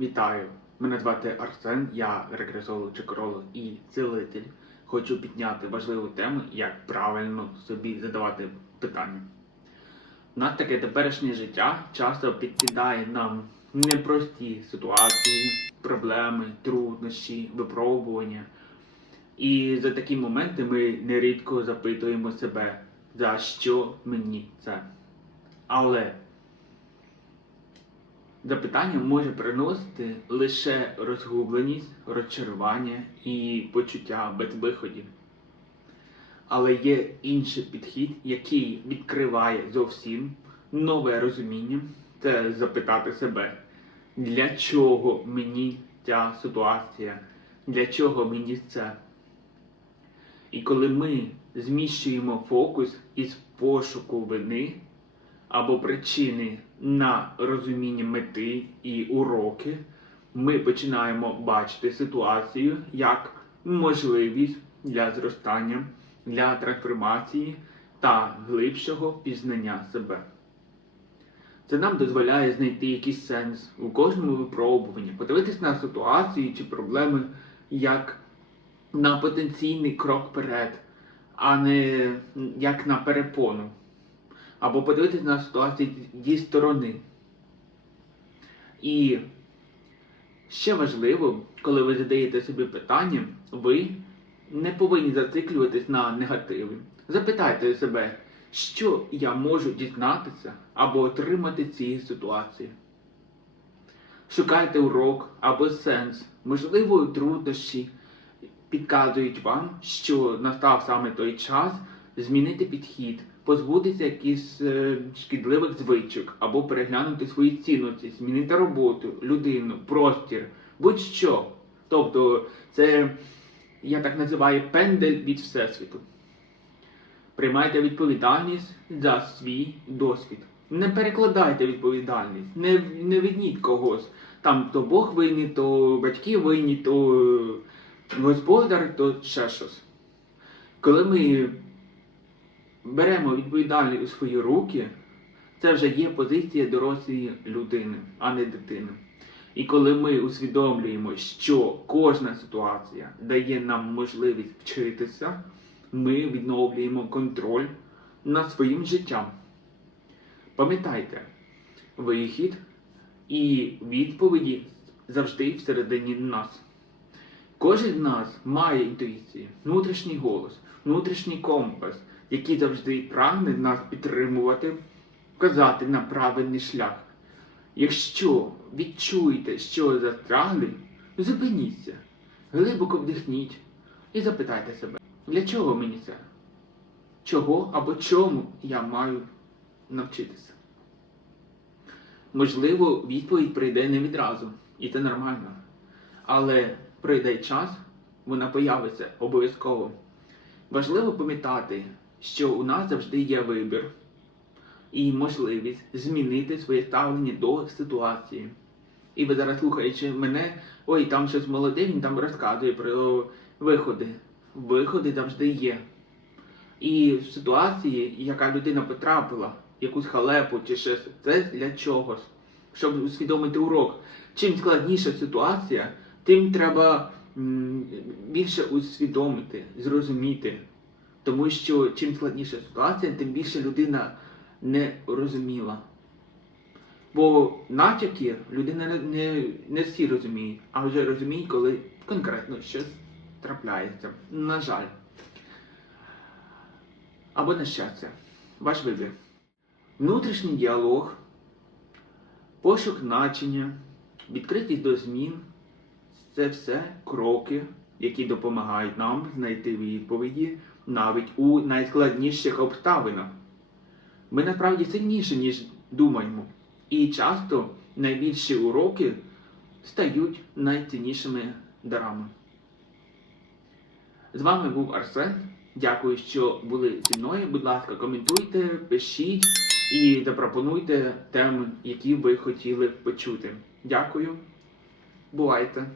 Вітаю! Мене звати Арсен, я регресолог, чекролог і цілитель. Хочу підняти важливу тему, як правильно собі задавати питання. У нас таке теперішнє життя часто підкидає нам непрості ситуації, проблеми, труднощі, випробування. І за такі моменти ми нерідко запитуємо себе, за що мені це. Але Запитання може приносити лише розгубленість, розчарування і почуття безвиходів. Але є інший підхід, який відкриває зовсім нове розуміння це запитати себе, для чого мені ця ситуація, для чого мені це. І коли ми зміщуємо фокус із пошуку вини або причини на розуміння мети і уроки, ми починаємо бачити ситуацію як можливість для зростання, для трансформації та глибшого пізнання себе. Це нам дозволяє знайти якийсь сенс у кожному випробуванні, подивитись на ситуацію чи проблеми як на потенційний крок вперед, а не як на перепону або подивитися на ситуацію зі сторони. І ще важливо, коли ви задаєте собі питання, ви не повинні зациклюватись на негативі. Запитайте себе, що я можу дізнатися або отримати з цієї ситуації. Шукайте урок або сенс, можливо, труднощі підказують вам, що настав саме той час змінити підхід, позбутися якихось е, шкідливих звичок або переглянути свої цінності, змінити роботу, людину, простір, будь-що. Тобто, це я так називаю пендель від Всесвіту. Приймайте відповідальність за свій досвід. Не перекладайте відповідальність, не, не відніть когось. Там то Бог винні, то батьки винні, то е, господар, то ще щось. Коли ми беремо відповідальність у свої руки, це вже є позиція дорослої людини, а не дитини. І коли ми усвідомлюємо, що кожна ситуація дає нам можливість вчитися, ми відновлюємо контроль над своїм життям. Пам'ятайте, вихід і відповіді завжди всередині нас. Кожен з нас має інтуїцію, внутрішній голос, внутрішній компас, який завжди прагне нас підтримувати, вказати на правильний шлях. Якщо відчуєте, що застрягли, зупиніться, глибоко вдихніть і запитайте себе, для чого мені це? Чого або чому я маю навчитися? Можливо, відповідь прийде не відразу, і це нормально. Але прийде час, вона появиться обов'язково. Важливо пам'ятати, що у нас завжди є вибір і можливість змінити своє ставлення до ситуації. І ви зараз слухаючи мене, ой, там щось молоде, він там розказує про виходи. Виходи завжди є. І в ситуації, яка людина потрапила, якусь халепу чи щось, це для чогось, щоб усвідомити урок. Чим складніша ситуація, тим треба більше усвідомити, зрозуміти. Тому що чим складніша ситуація, тим більше людина не розуміла. Бо натяки людина не, не, не всі розуміють, а вже розуміють, коли конкретно щось трапляється. На жаль. Або на щастя. Ваш вибір. Внутрішній діалог, пошук значення, відкритість до змін це все кроки, які допомагають нам знайти відповіді навіть у найскладніших обставинах. Ми насправді сильніші, ніж думаємо. І часто найбільші уроки стають найціннішими дарами. З вами був Арсен. Дякую, що були зі мною. Будь ласка, коментуйте, пишіть і запропонуйте теми, які ви хотіли почути. Дякую. Бувайте!